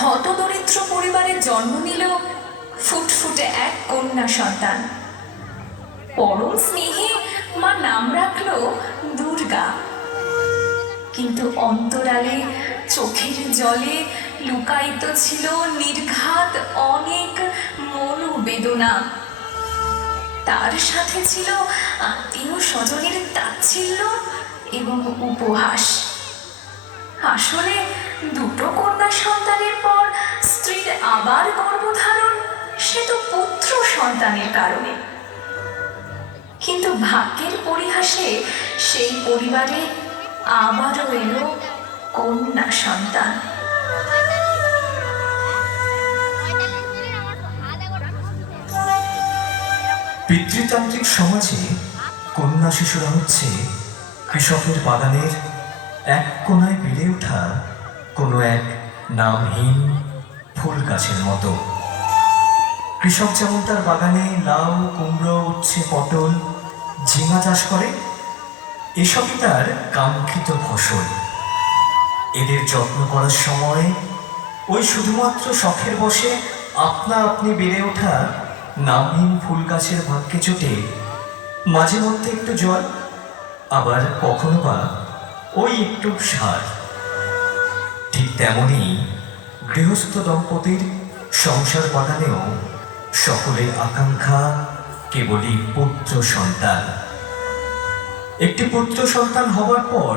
হতদরিদ্র পরিবারে জন্ম নিল ফুটফুটে এক কন্যা সন্তান। পরম স্নেহে মা নাম রাখল দুর্গা। কিন্তু অন্তরালে, চোখের জলে লুকায়িত ছিল নির্ঘাত অনেক মনোবেদনা। তার সাথে ছিল আত্মীয় স্বজনের তাচ্ছিল্য এবং উপহাস। আসলে দুটো কন্যা সন্তানের পর স্ত্রীর আবার গর্ভধারণ? সে তো পুত্র সন্তানের কারণে। কিন্তু ভাগ্যের পরিহাসে সেই পরিবারে আবারও এলো কন্যা সন্তান। পিতৃতান্ত্রিক সমাজে কন্যা শিশুরা হচ্ছে কৃষকের বাগানের এক কোনায় বেড়ে ওঠা কোনো এক নামহীন ফুল গাছের মতো। কৃষক যেমন তার বাগানে লাউ, কুমড়ো, উচ্ছে, পটল, ঝিঙা চাষ করে, এসবই তার কাঙ্ক্ষিত ফসল। এদের যত্ন করার সময় ওই শুধুমাত্র শখের বসে আপনা আপনি বেড়ে ওঠা নামহীন ফুল গাছের ভাগ্যে চোটে মাঝে মধ্যে একটু জল, আবার কখনো বা ওই একটু সার ঠিক তেমনই গৃহস্থ দম্পতির সংসার বাগানেও সকলের আকাঙ্ক্ষা কেবলই পুত্র সন্তান। একটি পুত্র সন্তান হওয়ার পর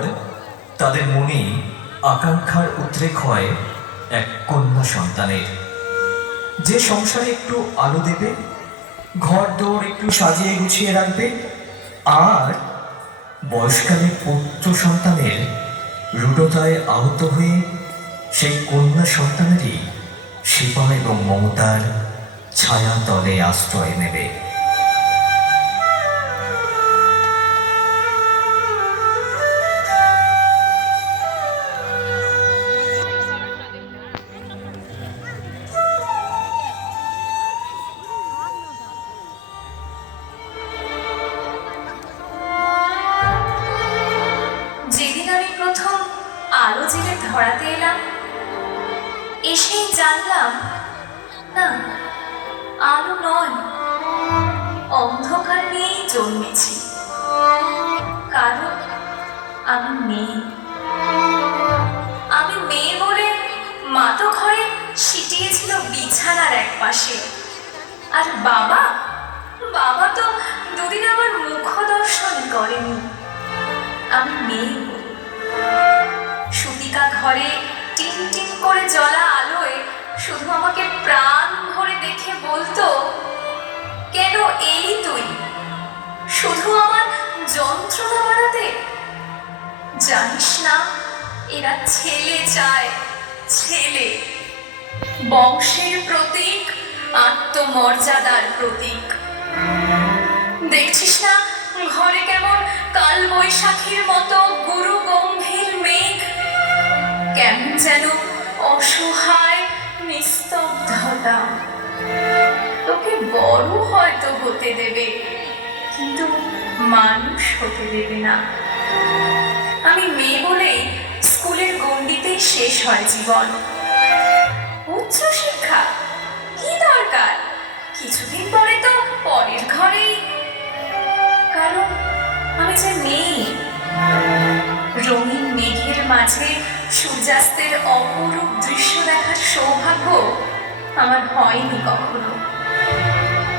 তাদের মনে আকাঙ্ক্ষার উদ্রেক হয় এক কন্যা সন্তানের। যে সংসারে একটু আলো দেবে ঘর দৌড় একটু সাজিয়ে গুছিয়ে রাখবে, আর বয়সকালে পুত্র সন্তানের রূঢ়তায় আহত হয়ে সেই কন্যা সন্তানেরই শিপা এবং মমতার ছায়া তলে আশ্রয় নেবে। এক পাশে। আর বাবা? বাবা তো দুদিন আমার মুখ দর্শন করেনি। আমি মেয়ে সুতিকা ঘরে টিন টিন করে জ্বলা আলোয় শুধু আমাকে প্রাণ ভরে দেখে বলতো, কেন এই তুই? শুধু আমার যন্ত্রণা বাড়াতে? জানিস না, এরা ছেলে চায়, ছেলে। বংশের প্রতীক, আত্মমর্যাদার প্রতীক। দেখছিস না, ঘরে কেমন কাল বৈশাখীর মতো গুরু গম্ভীর মেঘ? কেমন যেন অসহায় নিস্তব্ধতা। তোকে বড় হয়তো হতে দেবে, কিন্তু মানুষ হতে দেবে না। আমি মেয়ে বলেই স্কুলের গণ্ডিতেই শেষ হয় জীবন। উচ্চ শিক্ষা। কি দরকার? কিছুদিন পরে তো পরের ঘরেই। কারণ আমি যে মেয়ে, রঙিন মেঘের মাঝে সূর্যাস্তের অপরূপ দৃশ্য দেখার সৌভাগ্য আমার হয়নি কখনো।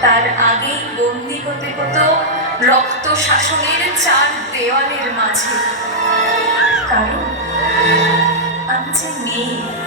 তার আগেই বন্দি হতে হতো রক্ত শাসনের চার দেওয়ালের মাঝে। কারণ আমি যে মেয়ে